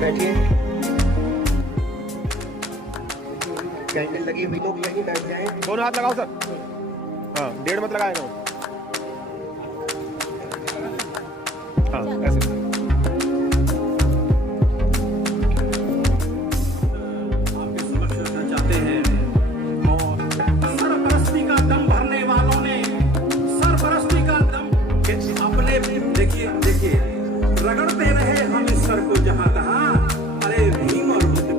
बैठिए। कैंडल लगी हुई, लोग यहीं बैठ जाएं। दोनों हाथ लगाओ सर। हाँ, डेढ़ मत लगाए ना। हाँ, ऐसे। आपके समक्ष रखना चाहते हैं और सरपरस्ती का दम भरने वालों ने सरपरस्ती का दम अपने देखिए रगड़ते रहे हम इस सर को जहां तहां। अरे भीम और बुद्ध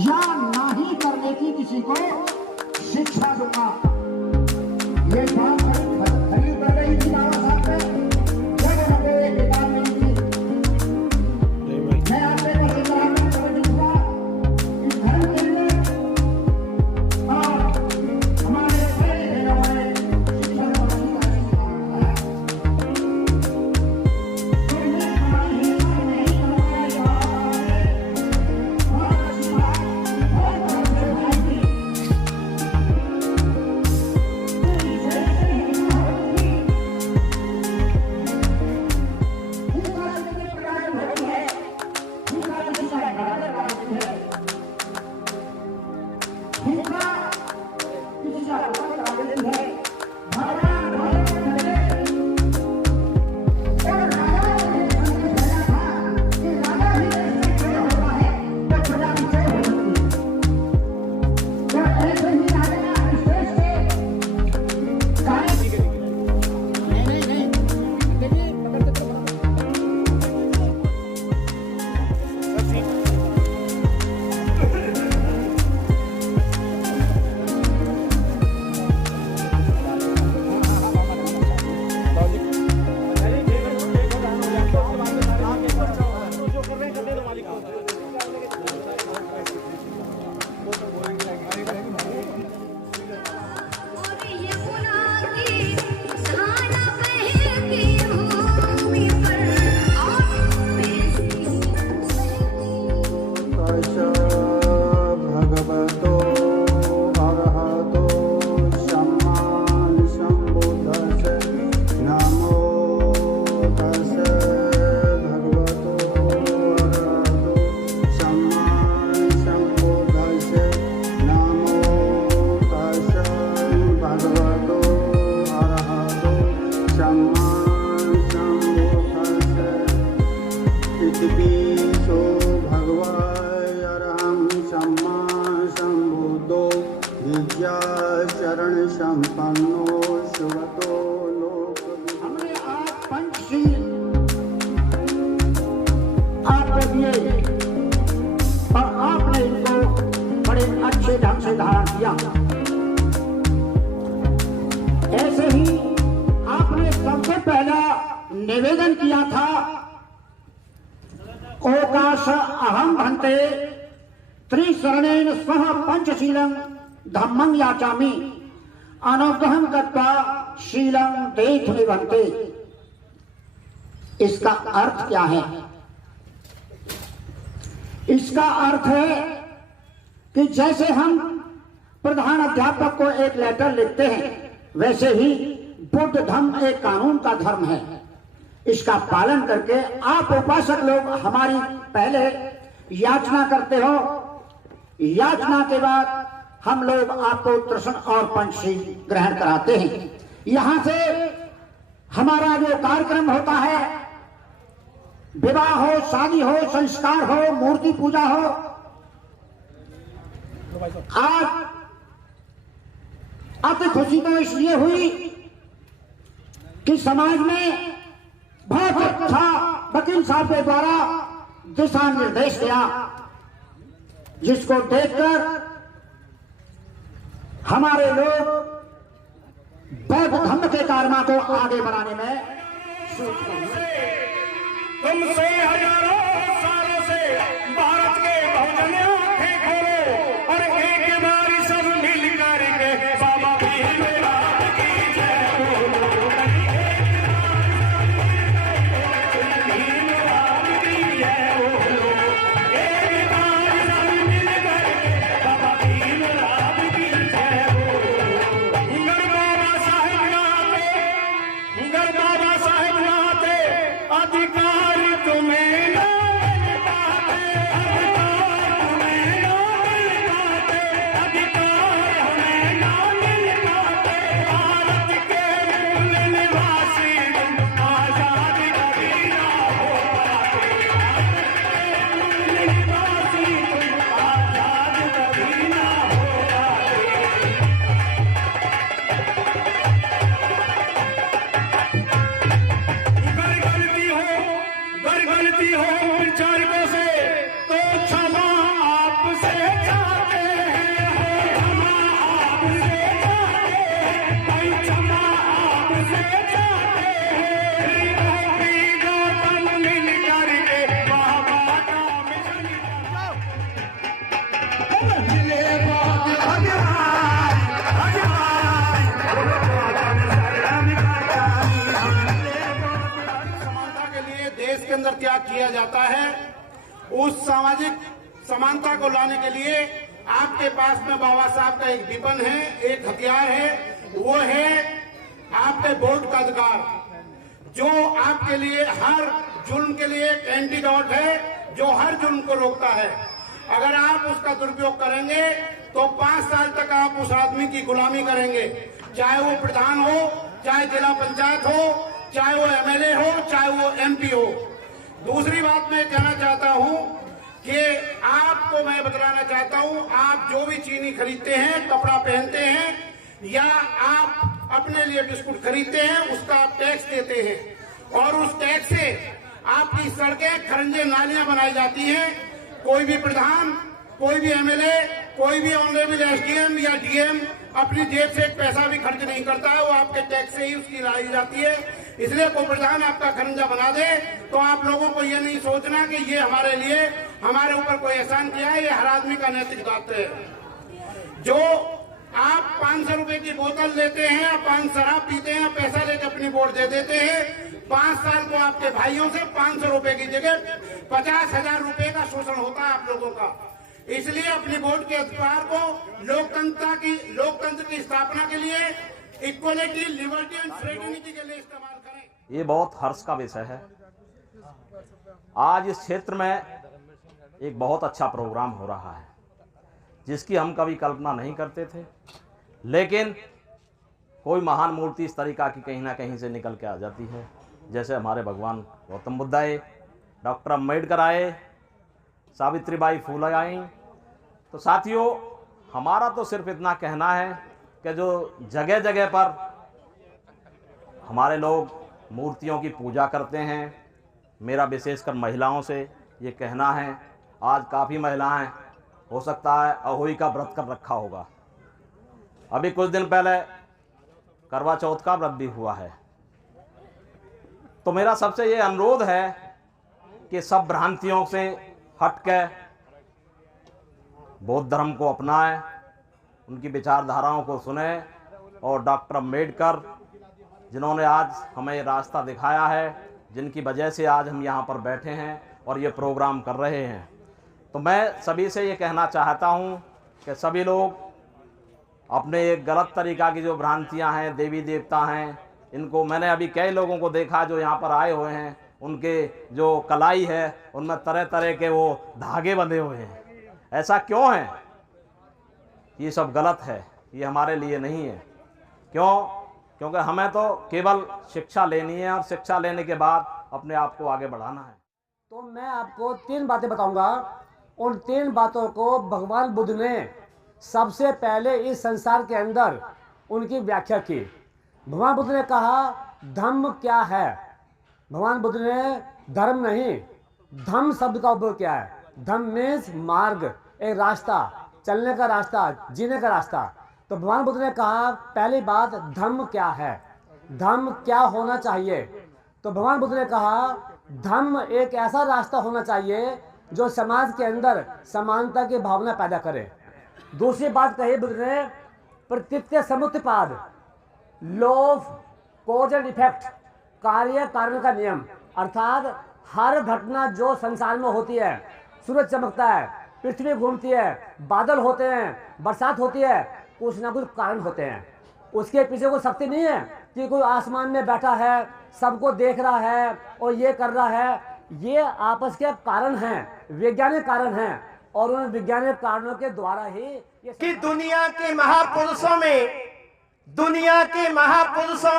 या नहीं करने की किसी को शिक्षा दूंगा। ये बात खड़ी कर रही थी बाबा साहब पे जब उन्होंने एक किताब ली थी। मैं आपसे दूंगा कि धर्म के लिए और हमारे ऐसे ही आपने सबसे पहला निवेदन किया था ओकाश अहम भन्ते त्रिशरणेन सह पंचशीलं धम्मं याचामि अनुग्रहं कृत्वा शीलं देहि भन्ते। इसका अर्थ क्या है? इसका अर्थ है कि जैसे हम प्रधान अध्यापक को एक लेटर लिखते हैं वैसे ही बुद्ध धम्म एक कानून का धर्म है। इसका पालन करके आप उपासक लोग हमारी पहले याचना करते हो, याचना के बाद हम लोग आपको तृष्ण और पंचशील ग्रहण कराते हैं। यहाँ से हमारा जो कार्यक्रम होता है, विवाह हो, शादी हो, संस्कार हो, मूर्ति पूजा हो, आज अति खुशी तो इसलिए हुई कि समाज में बहुत अच्छा वकील साहब के द्वारा दिशा निर्देश दिया, जिसको देखकर हमारे लोग बौद्ध धर्म के कारनामों को आगे बढ़ाने में तुमसे हजारों सालों से भारत के बहुजन आंखें खोलो और एक बारी सब मिल करके बाबा भीमराव की जय बोलो। भीमराव की जय बोलो। एक बारी सब मिल करके बाबा भीमराव की जय बोलो। उगर बाबा साहेब नाते अधिकार तुम्हें न मिल पाते, अधिकार तुम्हें न मिल पाते, अधिकार हमें न मिल पाते। भारत के मूल निवासी तुम आजाद कभी ना हो पाते, भारत के मूल निवासी तुम आजाद कभी ना हो पाते। अगर गलती हो विचारकों से तो क्षमा आपसे चाहते हैं, क्षमा आपसे चाहते हैं, भाई क्षमा आपसे चाहते हैं। पीड़ो तन मिल करके बाबा का मिशन समानता के लिए देश के अंदर क्या किया जाता है, उस सामाजिक समानता को लाने के लिए आपके पास में बाबा साहब का एक विपन है, एक हथियार है, वो है आपके वोट का अधिकार, जो आपके लिए हर जुल्म के लिए एक एंटीडोट है, जो हर जुल्म को रोकता है। अगर आप उसका दुरुपयोग करेंगे तो 5 साल तक आप उस आदमी की गुलामी करेंगे, चाहे वो प्रधान हो, चाहे जिला पंचायत हो, चाहे वो एमएलए हो, चाहे वो एमपी हो। दूसरी बात मैं कहना चाहता हूं कि आपको मैं बतलाना चाहता हूं, आप जो भी चीनी खरीदते हैं, कपड़ा पहनते हैं या आप अपने लिए बिस्कुट खरीदते हैं, उसका आप टैक्स देते हैं और उस टैक्स से आपकी सड़कें, खरंजे, नालियां बनाई जाती हैं। कोई भी प्रधान, कोई भी एमएलए, कोई भी ऑनरेबल एसडीएम या डीएम अपनी जेब से एक पैसा भी खर्च नहीं करता है, वो आपके टैक्स से ही उसकी लाई जाती है। इसलिए कोई प्रधान आपका खरंजा बना दे तो आप लोगों को ये नहीं सोचना कि ये हमारे लिए, हमारे ऊपर कोई एहसान किया है, ये हर आदमी का नैतिक दायित्व है। जो आप 500 रुपए की बोतल लेते हैं या 5 शराब पीते हैं, पैसा लेकर अपनी वोट दे देते हैं, 5 साल को आपके भाइयों से 500 रुपए की जगह 50,000 रुपए का शोषण होता है आप लोगों का। इसलिए अपने वोट के अधिकार को लोकतंत्र की स्थापना के लिए, इक्वलिटी, लिबर्टी एंड फ्रेटर्निटी के लिए इस्तेमाल करें। ये बहुत हर्ष का विषय है। आज इस क्षेत्र में एक बहुत अच्छा प्रोग्राम हो रहा है, जिसकी हम कभी कल्पना नहीं करते थे, लेकिन कोई महान मूर्ति इस तरीका की कहीं ना कहीं से निकल के आ जाती है। जैसे हमारे भगवान गौतम बुद्ध आए, डॉक्टर अम्बेडकर आए, सावित्रीबाई फूले आई। तो साथियों, हमारा तो सिर्फ इतना कहना है कि जो जगह जगह पर हमारे लोग मूर्तियों की पूजा करते हैं, मेरा विशेषकर महिलाओं से ये कहना है, आज काफ़ी महिलाएं हो सकता है अहोई का व्रत कर रखा होगा। अभी कुछ दिन पहले करवा चौथ का व्रत भी हुआ है। तो मेरा सबसे ये अनुरोध है कि सब भ्रांतियों से हट के बौद्ध धर्म को अपनाएं, उनकी विचारधाराओं को सुने और डॉक्टर अम्बेडकर जिन्होंने आज हमें ये रास्ता दिखाया है, जिनकी वजह से आज हम यहाँ पर बैठे हैं और ये प्रोग्राम कर रहे हैं, तो मैं सभी से ये कहना चाहता हूँ कि सभी लोग अपने एक गलत तरीक़ा की जो भ्रांतियाँ हैं, देवी देवता हैं, इनको मैंने अभी कई लोगों को देखा जो यहाँ पर आए हुए हैं, उनके जो कलाई है उनमें तरह तरह के वो धागे बंधे हुए हैं। ऐसा क्यों है? ये सब गलत है, ये हमारे लिए नहीं है। क्यों? क्योंकि हमें तो केवल शिक्षा लेनी है और शिक्षा लेने के बाद अपने आप को आगे बढ़ाना है। तो मैं आपको 3 बातें बताऊंगा। उन 3 बातों को भगवान बुद्ध ने सबसे पहले इस संसार के अंदर उनकी व्याख्या की। भगवान बुद्ध ने कहा धम्म क्या है। भगवान बुद्ध ने धर्म नहीं, धम्म शब्द का उपयोग किया है। धम्म मीन्स मार्ग, एक रास्ता, चलने का रास्ता, जीने का रास्ता। तो भगवान बुद्ध ने कहा पहली बात धम्म क्या है, धम्म क्या होना चाहिए। तो भगवान बुद्ध ने कहा धम्म एक ऐसा रास्ता होना चाहिए जो समाज के अंदर समानता की भावना पैदा करे। दूसरी बात कही बुद्ध ने प्रकृति समुत्पाद, law of cause and effect, कार्य कारण का नियम। अर्थात हर घटना जो संसार में होती है, सूरज चमकता है, पृथ्वी घूमती है, बादल होते हैं, बरसात होती है, कुछ ना कुछ कारण होते हैं। उसके पीछे कोई शक्ति नहीं है कि कोई आसमान में बैठा है, सबको देख रहा है और ये कर रहा है। ये आपस के कारण हैं, वैज्ञानिक कारण हैं, और उन वैज्ञानिक कारणों के द्वारा ही ये कि दुनिया के महापुरुषों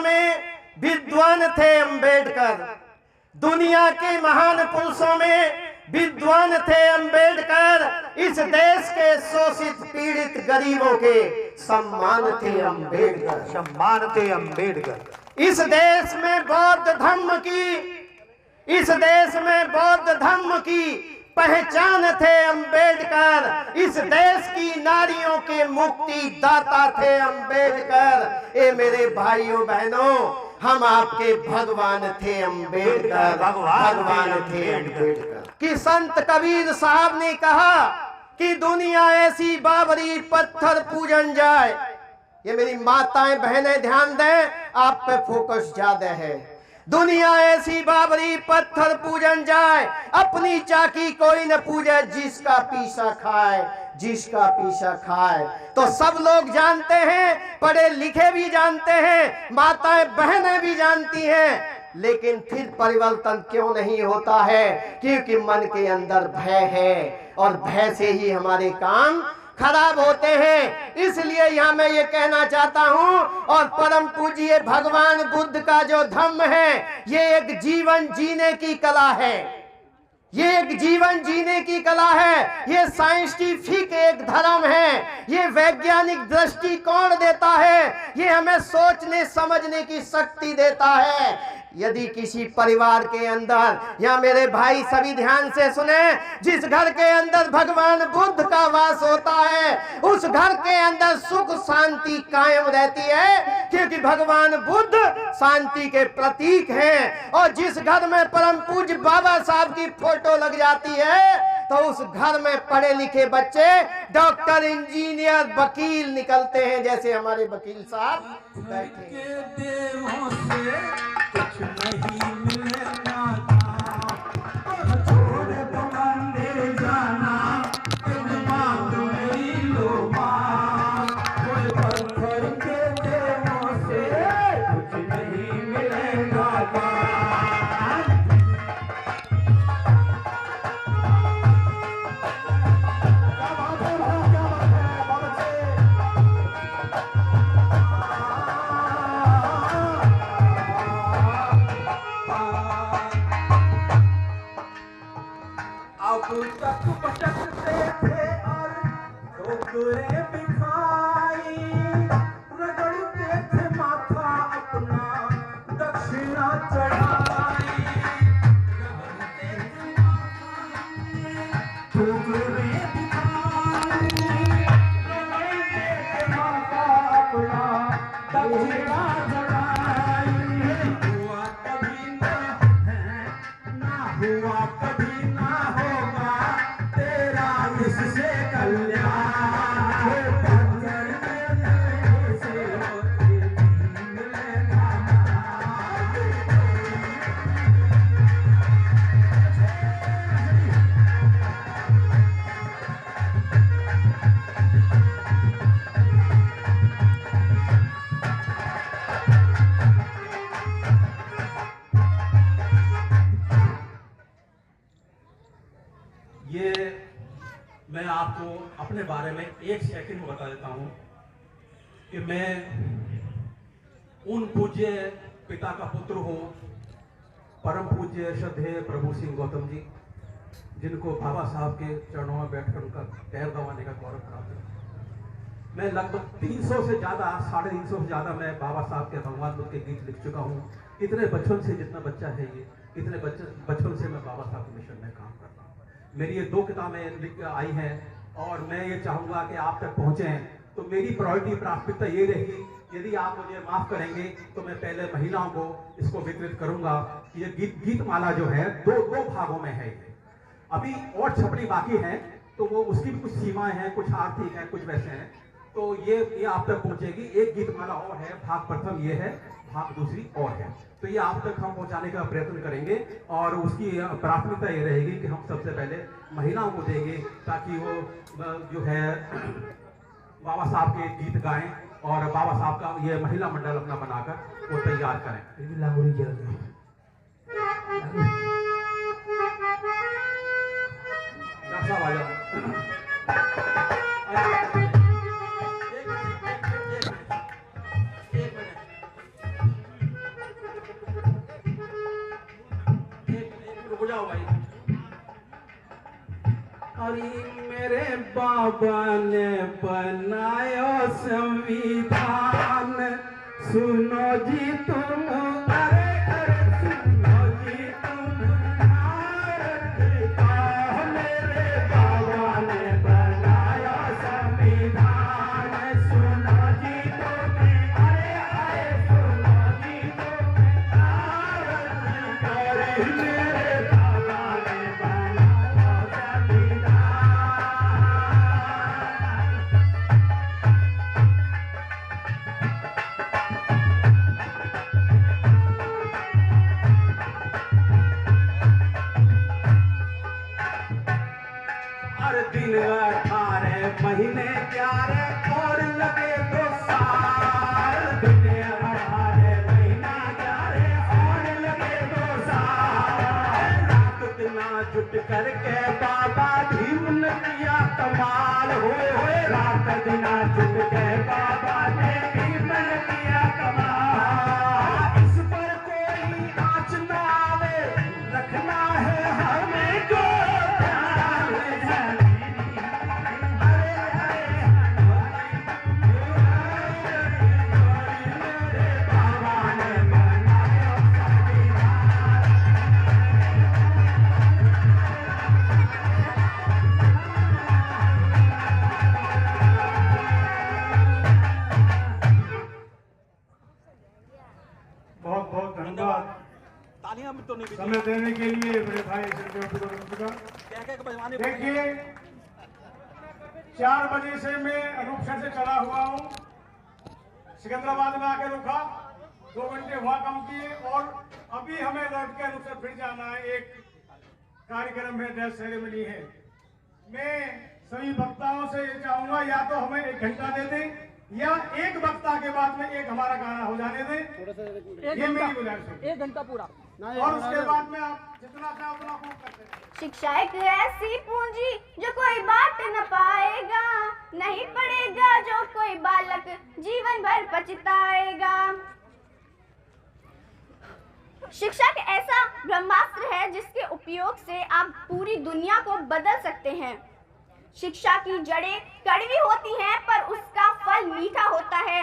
में विद्वान थे अंबेडकर। दुनिया के महान पुरुषों में विद्वान थे अंबेडकर। इस देश के शोषित पीड़ित गरीबों के सम्मान थे अंबेडकर। इस देश में बौद्ध धर्म की पहचान थे अंबेडकर। इस देश की नारियों के मुक्ति दाता थे अंबेडकर। ए मेरे भाइयों बहनों, हम आपके भगवान थे अंबेडकर, भगवान थे अंबेडकर। कि संत कबीर साहब ने कहा कि दुनिया ऐसी बाबरी पत्थर पूजन जाए। ये मेरी माताएं बहनें ध्यान दें, आप पे फोकस ज्यादा है। दुनिया ऐसी बाबरी पत्थर पूजन जाए, अपनी चाकी कोई न पूजे, जिसका पीछा खाए। तो सब लोग जानते हैं, पढ़े लिखे भी जानते हैं, माताएं बहनें भी जानती हैं, लेकिन फिर परिवर्तन क्यों नहीं होता है? क्योंकि मन के अंदर भय है और भय से ही हमारे काम खराब होते हैं। इसलिए यहाँ मैं ये कहना चाहता हूँ, और परम पूज्य भगवान बुद्ध का जो धम्म है, ये एक जीवन जीने की कला है। ये साइंटिफिक एक धर्म है। ये वैज्ञानिक दृष्टिकोण देता है। ये हमें सोचने समझने की शक्ति देता है। यदि किसी परिवार के अंदर, या मेरे भाई सभी ध्यान से सुने, जिस घर के अंदर भगवान बुद्ध का वास होता है, उस घर के अंदर सुख शांति कायम रहती है, क्योंकि भगवान बुद्ध शांति के प्रतीक हैं। और जिस घर में परम पूज्य बाबा साहब की फोटो लग जाती है, तो उस घर में पढ़े लिखे बच्चे डॉक्टर, इंजीनियर, वकील निकलते हैं, जैसे हमारे वकील साहब बैठे। नहीं मिलेगा छोड़ बंदे जाना, बात मेरी लो मां, कोई पत्थर के देवों से कुछ नहीं मिलेगा। तक भटकते थे और ठोकरें बिखाई, रगड़ते थे माथा अपना दक्षिणा चढ़ाई, ठोकरें बिखाई, रगड़ते थे माथा अपना दक्षिणा चढ़ाई। हुआ कभी ना है, ना हुआ कभी ना होगा तेरा इससे कल्याण, पत्थर मिलने से मिलेगा। बारे में एक सेकंड में बता देता हूँ कि मैं उन पूज्य पिता का पुत्र हूँ, परम पूज्य श्रद्धेय प्रभु सिंह गौतम जी, जिनको बाबा साहब के चरणों में बैठकर उनका पैर दबाने का गौरव प्राप्त है। मैं लगभग 300 से ज़्यादा, 350 से ज़्यादा मैं बाबा साहब के भगवान बुद्ध के गीत लिख चुका हूँ। इतने बचपन से, जितना बच्चा है ये, इतने बचपन से मैं बाबा साहब के मिशन में काम कर रहा हूँ। मेरी ये 2 किताबें लिख आई हैं और मैं ये चाहूँगा कि आप तक पहुँचें। तो मेरी प्रायोरिटी, प्राथमिकता ये रहेगी, यदि आप मुझे माफ़ करेंगे तो मैं पहले महिलाओं को इसको वितरित करूँगा। ये गीत माला जो है दो भागों में है। ये अभी और छपड़ी बाकी है, तो वो उसकी भी कुछ सीमाएं हैं, कुछ आर्थिक है, कुछ वैसे हैं, तो ये आप तक पहुंचेगी। एक गीतमाला और है, भाग प्रथम ये है, भाग दूसरी और है, तो ये आप तक हम पहुंचाने का प्रयत्न करेंगे। और उसकी प्राथमिकता ये रहेगी कि हम सबसे पहले महिलाओं को देंगे, ताकि वो जो है बाबा साहब के गीत गाएं और बाबा साहब का ये महिला मंडल अपना बनाकर वो तैयार करें। लांगुरी जल गई। साहब आ जाओ। रुक जाओ भाई। अरे मेरे बाबा ने बनाया संविधान, सुनो जी तुम, अरे अरे सुनो जी तुम, मेरे बाबा ने बनाया संविधान, सुनो जी तुम, अरे अरे सुनो जी तुम, मेरे बाबा ने बनाया संविधान। दिन 18 महीने 11 और लगे 2 साल, दिन 18 महीना 11 और लगे 2 साल। रात दिन जुट करके बाबा भीम ने किया कमाल, होए रात दिन जुट के बाबा ने भीम ने किया कमाल। इस पर कोई आँच ना आवे, रखना है हमें को ध्यान है। बहुत बहुत धन्यवाद तालियां भी तो नहीं समय देने के लिए बड़े भाई का। देखिए 4 बजे से मैं अनूपसर से चला हुआ हूँ, सिकंदराबाद में आके रुका, 2 घंटे वहाँ काम किए और अभी हमें लौट के अनूपसर फिर जाना है। एक कार्यक्रम है, डेथ सेरेमनी है। मैं सभी वक्ताओं से ये चाहूंगा, या तो हमें 1 घंटा दे दें या एक वक्ता के बाद में एक हमारा गाना हो जाने दें, ये मेरी गुजारिश है। 1 घंटा पूरा, और उसके बाद में आप जितना चाहो उतना खूब करते हैं। शिक्षा एक ऐसी पूंजी जो कोई बांट न पाएगा, नहीं पड़ेगा जो कोई बालक जीवन भर पछताएगा। शिक्षा एक ऐसा ब्रह्मास्त्र है जिसके उपयोग से आप पूरी दुनिया को बदल सकते हैं। शिक्षा की जड़ें कड़वी होती हैं पर उसका फल मीठा होता है।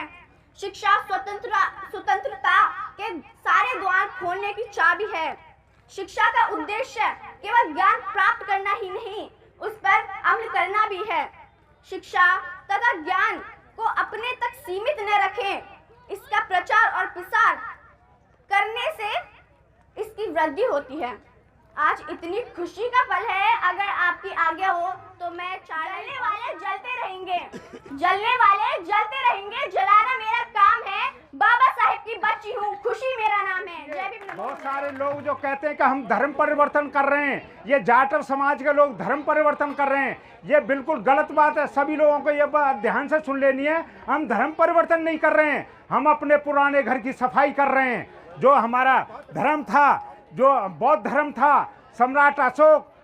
शिक्षा स्वतंत्रता के सारे द्वार खोलने की चाबी है। शिक्षा का उद्देश्य केवल ज्ञान प्राप्त करना ही नहीं, उस पर अमल करना भी है। शिक्षा तथा ज्ञान को अपने तक सीमित न रखें, इसका प्रचार और प्रसार करने से इसकी वृद्धि होती है। आज इतनी खुशी का पल है, अगर आपकी आज्ञा हो तो मैं जलने वाले जलते रहेंगे, जलने वाले जलते रहेंगे, जलाना मेरा काम है। बाबा साहेब की बच्ची हूँ, खुशी मेरा नाम है। जय भीम। बहुत सारे लोग जो कहते हैं कि हम धर्म परिवर्तन कर रहे हैं, ये जाटव समाज के लोग धर्म परिवर्तन कर रहे हैं, ये बिल्कुल गलत बात है। सभी लोगों को ये बात ध्यान से सुन लेनी है। हम धर्म परिवर्तन नहीं कर रहे हैं, हम अपने पुराने घर की सफाई कर रहे हैं। जो हमारा धर्म था, जो बौद्ध धर्म था, सम्राट अशोक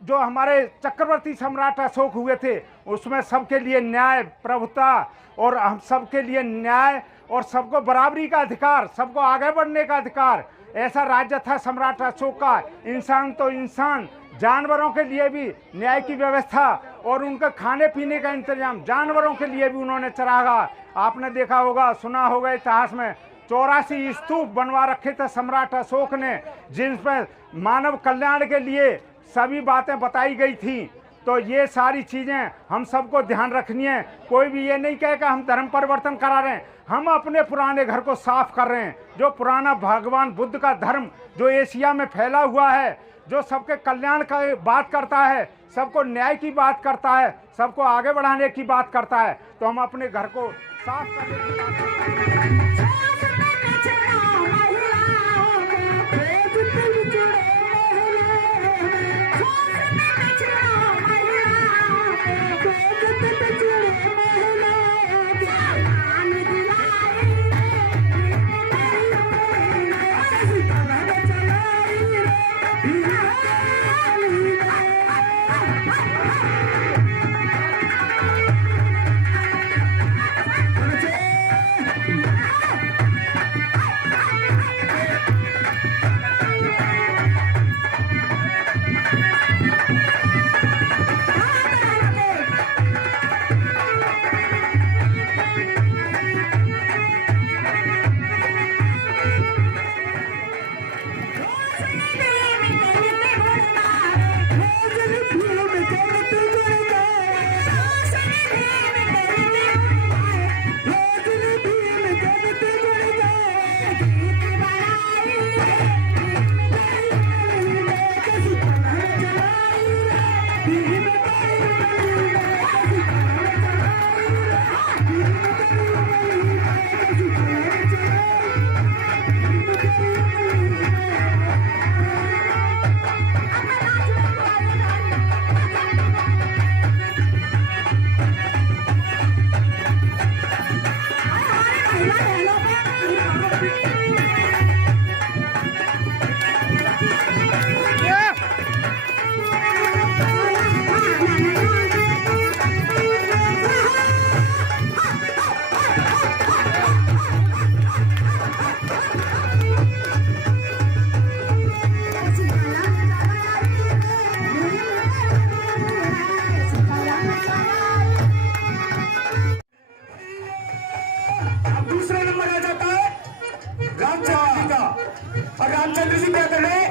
जो हमारे चक्रवर्ती सम्राट अशोक हुए थे, उसमें सबके लिए न्याय, प्रभुता और हम सबके लिए न्याय और सबको बराबरी का अधिकार, सबको आगे बढ़ने का अधिकार, ऐसा राज्य था सम्राट अशोक का। इंसान तो इंसान, जानवरों के लिए भी न्याय की व्यवस्था और उनका खाने पीने का इंतजाम, जानवरों के लिए भी उन्होंने चरागा। आपने देखा होगा, सुना होगा इतिहास में 84 स्तूप बनवा रखे थे सम्राट अशोक ने, जिन पर मानव कल्याण के लिए सभी बातें बताई गई थी। तो ये सारी चीज़ें हम सबको ध्यान रखनी है। कोई भी ये नहीं कहे कि हम धर्म परिवर्तन करा रहे हैं, हम अपने पुराने घर को साफ कर रहे हैं। जो पुराना भगवान बुद्ध का धर्म जो एशिया में फैला हुआ है, जो सबके कल्याण का बात करता है, सबको न्याय की बात करता है, सबको आगे बढ़ाने की बात करता है, तो हम अपने घर को साफ करने की बात करते हैं।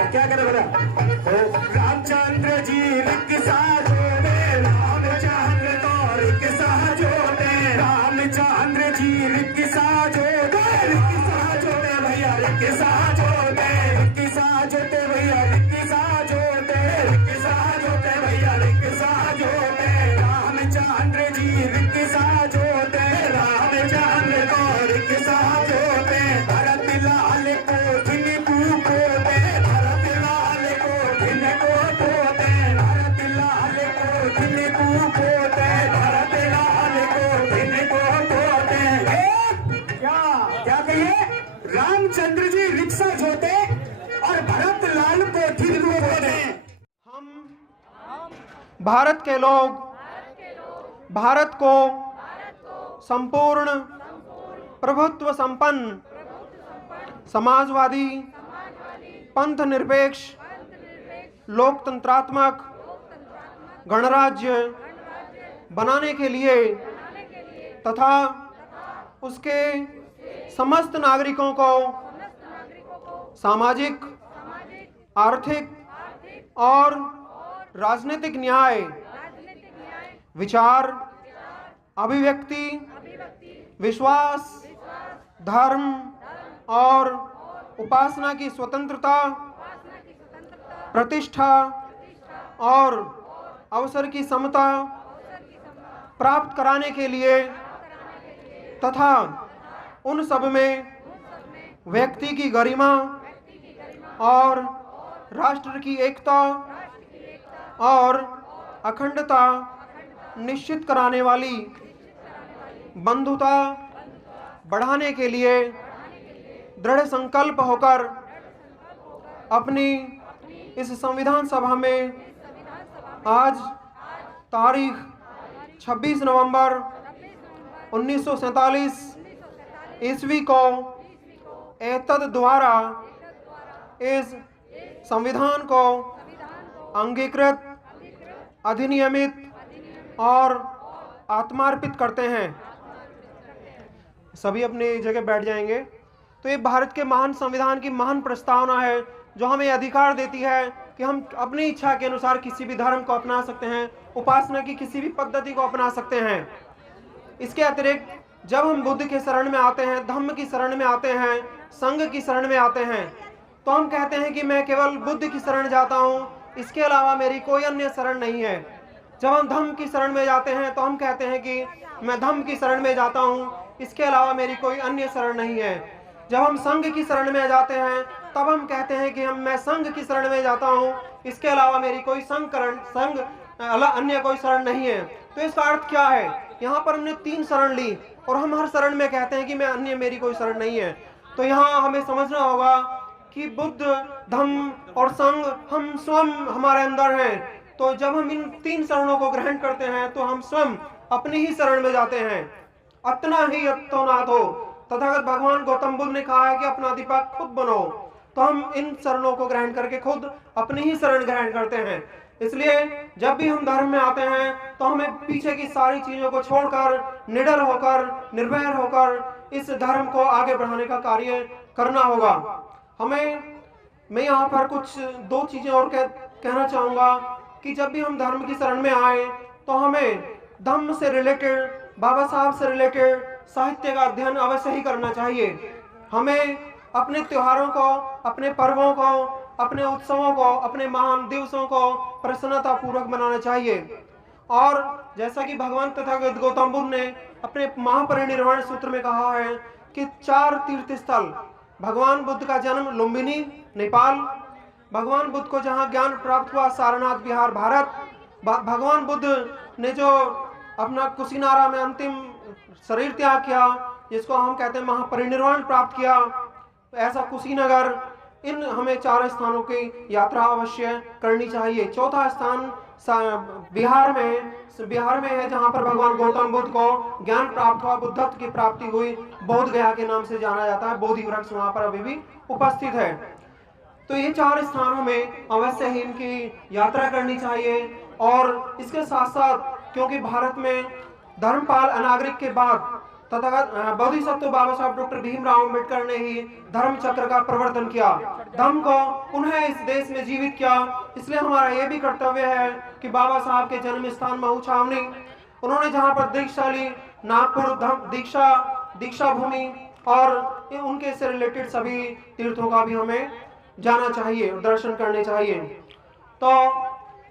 क्या करे बोला रामचंद्र जी रिक्शा जोड़े, रामचंद्र तो रिक्शा जोड़े, रामचंद्र जी रिक्शा जोड़े, रिक्शा जोड़े भैया रिक्शा जोड़े, रिक्शा जोड़े भैया रिक्शा जोड़े, रिक्शा जोड़े भैया रिक्शा जोड़े, रामचंद्र जी रिक्शा जोड़े, रामचंद्र तो रिक्शा जोड़े, भरत लाल को धिनकू को दे, भरत लाल को धिनकू को दे, भरत लाल को धिनकू को दे, भरत लाल को धिनकू को दे। क्या क्या कहिए? रामचंद्र जी रिक्शा जोते और भरत लाल को धिनकू को दे। भारत के लोग भारत को संपूर्ण प्रभुत्व संपन्न समाजवादी पंथ निरपेक्ष लोकतंत्रात्मक गणराज्य बनाने के लिए तथा उसके समस्त नागरिकों को सामाजिक, आर्थिक और राजनीतिक न्याय, विचार, अभिव्यक्ति, विश्वास, धर्म और उपासना की स्वतंत्रता, प्रतिष्ठा और अवसर की समता प्राप्त कराने के लिए तथा उन सब में व्यक्ति की गरिमा और राष्ट्र की एकता और अखंडता निश्चित कराने वाली बंधुता बढ़ाने के लिए दृढ़ संकल्प होकर अपनी इस संविधान सभा में आज तारीख 26 नवंबर 1947 ईस्वी को एतद द्वारा इस संविधान को अंगीकृत, अधिनियमित और आत्मार्पित करते हैं। सभी अपनी जगह बैठ जाएंगे। तो ये भारत के महान संविधान की महान प्रस्तावना है जो हमें अधिकार देती है कि हम अपनी इच्छा के अनुसार किसी भी धर्म को अपना सकते हैं, उपासना की किसी भी पद्धति को अपना सकते हैं। इसके अतिरिक्त जब हम बुद्ध के शरण में आते हैं, धम्म की शरण में आते हैं, संघ की शरण में आते हैं, तो हम कहते हैं कि मैं केवल बुद्ध की शरण जाता हूँ, इसके अलावा मेरी कोई अन्य शरण नहीं है। जब हम धम्म की शरण में जाते हैं तो हम कहते हैं कि मैं धम्म की शरण में जाता हूँ, इसके अलावा मेरी कोई अन्य शरण नहीं है। जब हम संघ की शरण में जाते हैं तब हम कहते हैं कि मैं संघ की शरण में जाता हूँ, इसके अलावा मेरी कोई अन्य कोई शरण नहीं है। तो इसका अर्थ क्या है? यहाँ पर हमने 3 शरण ली और हम हर शरण में कहते हैं कि मैं अन्य मेरी कोई शरण नहीं है। तो यहाँ हमें समझना होगा कि बुद्ध, धम्म और संघ हम स्वयं हमारे अंदर हैं। तो जब हम इन 3 शरणों को ग्रहण करते हैं तो हम स्वयं अपनी ही शरण में जाते हैं। अतना ही अत्तोनाथ हो, तथागत भगवान गौतम बुद्ध ने कहा है कि अपना दीपक खुद बनो। तो हम इन शरणों को ग्रहण करके खुद अपनी ही शरण ग्रहण करते हैं। इसलिए जब भी हम धर्म में आते हैं तो हमें पीछे की सारी चीजों को छोड़कर, निडर होकर, निर्भय होकर इस धर्म को आगे बढ़ाने का कार्य करना होगा। मैं यहाँ पर कुछ 2 चीजें और कहना चाहूंगा कि जब भी हम धर्म की शरण में आए तो हमें धम्म से रिलेटेड, बाबा साहब से रिलेटेड साहित्य का अध्ययन अवश्य ही करना चाहिए। हमें अपने त्योहारों को, अपने पर्वों को, अपने उत्सवों को, अपने महान दिवसों को प्रसन्नता पूर्वक मनाना चाहिए। और जैसा कि भगवान तथागत गौतम बुद्ध ने अपने महापरिनिर्वाण सूत्र में कहा है कि 4 तीर्थ स्थल, भगवान बुद्ध का जन्म लुम्बिनी नेपाल, भगवान बुद्ध को जहाँ ज्ञान प्राप्त हुआ सारनाथ बिहार भारत, भगवान बुद्ध ने जो अपना कुशीनारा में अंतिम शरीर त्याग किया, जिसको हम कहते हैं महापरिनिर्वाण प्राप्त किया, ऐसा कुशीनगर, इन हमें 4 स्थानों की यात्रा अवश्य करनी चाहिए। चौथा स्थान बिहार में है जहाँ पर भगवान गौतम बुद्ध को ज्ञान प्राप्त हुआ, बुद्धत्व की प्राप्ति हुई, बोध गया के नाम से जाना जाता है। बोधि वृक्ष वहाँ पर अभी भी उपस्थित है। तो ये 4 स्थानों में अवश्य ही इनकी यात्रा करनी चाहिए। और इसके साथ साथ क्योंकि भारत में धर्मपाल अनागरिक के बाद तथागत बोधिसत्व बाबा साहब डॉक्टर भीमराव अम्बेडकर ने ही धर्म चक्र का प्रवर्तन किया, धर्म को पुनः इस देश में जीवित किया। इसलिए हमारा ये भी कर्तव्य है कि बाबा साहब के जन्म स्थान महू छावनी, उन्होंने जहाँ पर दीक्षाली, नागपुर दीक्षा भूमि और उनके से रिलेटेड सभी तीर्थों का भी हमें जाना चाहिए और दर्शन करने चाहिए। तो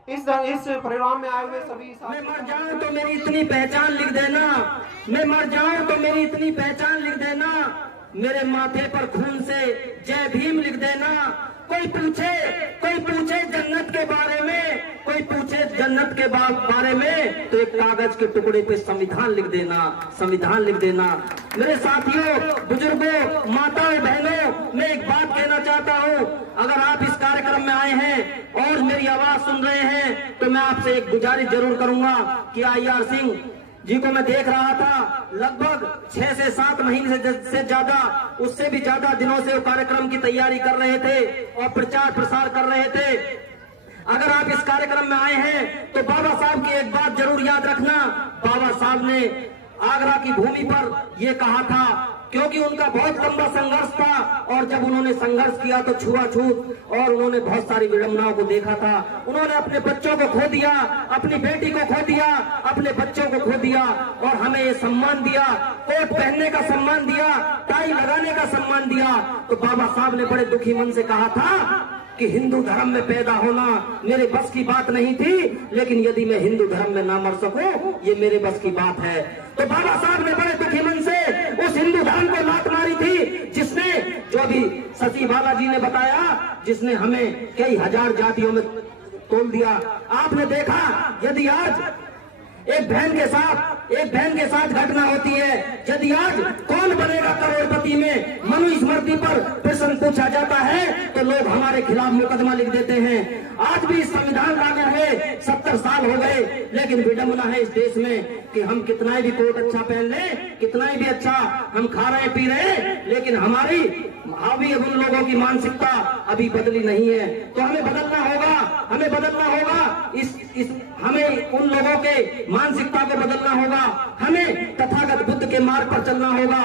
इस परिणाम में आए हुए सभी, मैं मर जाऊं तो मेरी इतनी पहचान लिख देना, मैं मर जाऊं तो मेरी इतनी पहचान लिख देना, मेरे माथे पर खून से जय भीम लिख देना। कोई पूछे जन्नत के बारे में, कोई पूछे जन्नत के बारे में, तो एक कागज के टुकड़े पे संविधान लिख देना, संविधान लिख देना। मेरे साथियों, बुजुर्गों, माताओं, बहनों, मैं एक बात कहना चाहता हूँ। अगर आप इस कार्यक्रम में आए हैं और मेरी आवाज सुन रहे हैं तो मैं आपसे एक गुजारिश जरूर करूंगा कि IR सिंह जी को मैं देख रहा था, लगभग 6 से 7 महीने से ज्यादा, उससे भी ज्यादा दिनों से वो कार्यक्रम की तैयारी कर रहे थे और प्रचार प्रसार कर रहे थे। अगर आप इस कार्यक्रम में आए हैं तो बाबा साहब की एक बात जरूर याद रखना। बाबा साहब ने आगरा की भूमि पर यह कहा था, क्योंकि उनका बहुत लंबा संघर्ष था और जब उन्होंने संघर्ष किया तो छुआछूत और उन्होंने बहुत सारी विडंबनाओं को देखा था। उन्होंने अपने बच्चों को खो दिया, अपनी बेटी को खो दिया, अपने बच्चों को खो दिया और हमें ये सम्मान दिया, कोट पहनने का सम्मान दिया, टाई लगाने का सम्मान दिया। तो बाबा साहब ने बड़े दुखी मन से कहा था कि हिंदू धर्म में पैदा होना मेरे बस की बात नहीं थी, लेकिन यदि मैं हिंदू धर्म में ना मर सकूं, ये मेरे बस की बात है। तो बाबा साहब ने बड़े दुखी मन से उस हिंदू धर्म को लात मारी थी, जिसने, जो भी शशि बालाजी ने बताया, जिसने हमें कई हजार जातियों में तोल दिया। आपने देखा, यदि आज एक बहन के साथ घटना होती है, यदि आज कौन बनेगा करोड़पति में मनुस्मृति पर प्रश्न पूछा जाता है तो लोग लोग हमारे खिलाफ मुकदमा लिख देते हैं। आज भी संविधान लागू हुए 70 साल हो गए, लेकिन विडंबना है इस देश में कि हम कितना भी कोट अच्छा पहन ले, कितना भी अच्छा हम खा रहे पी रहे, लेकिन हमारी अभी उन लोगों की मानसिकता अभी बदली नहीं है। तो हमें बदलना होगा, हमें बदलना होगा। हमें उन लोगों के मानसिकता को बदलना होगा। हमें तथागत बुद्ध के मार्ग पर चलना होगा।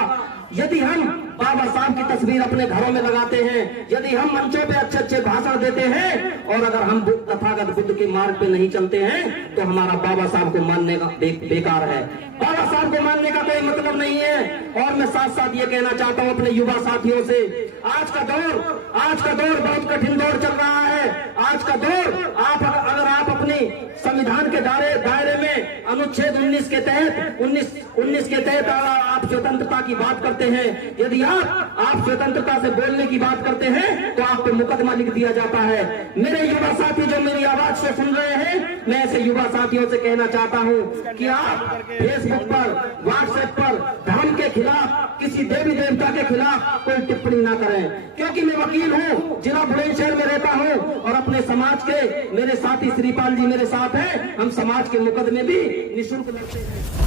यदि हम बाबा साहब की तस्वीर अपने घरों में लगाते हैं, यदि हम मंचों पे अच्छे अच्छे भाषण देते हैं, और अगर हम तथागत बुद्ध के मार्ग पे नहीं चलते हैं, तो हमारा बाबा साहब को मानने का बेकार है। बाबा साहब को मानने का कोई मतलब नहीं है। और मैं साथ साथ ये कहना चाहता हूँ अपने युवा साथियों से, आज का दौर बहुत कठिन दौर चल रहा है। आज का दौर अगर आप अपने संविधान के दायरे में अनुच्छेद 19 के तहत आप स्वतंत्रता की बात करते हैं, यदि आप स्वतंत्रता से बोलने की बात करते हैं, तो आप पे मुकदमा लिख दिया जाता है। मेरे युवा साथी जो मेरी आवाज से सुन रहे हैं, मैं ऐसे युवा साथियों से कहना चाहता हूं कि आप फेसबुक पर, व्हाट्सएप पर धर्म के खिलाफ, किसी देवी देवता के खिलाफ कोई टिप्पणी ना करें, क्योंकि मैं वकील हूं, जिला बुलंदशहर में रहता हूं, और अपने समाज के मेरे साथी श्रीपाल जी मेरे साथ हैं। हम समाज के मुकदमे भी निःशुल्क लड़ते हैं।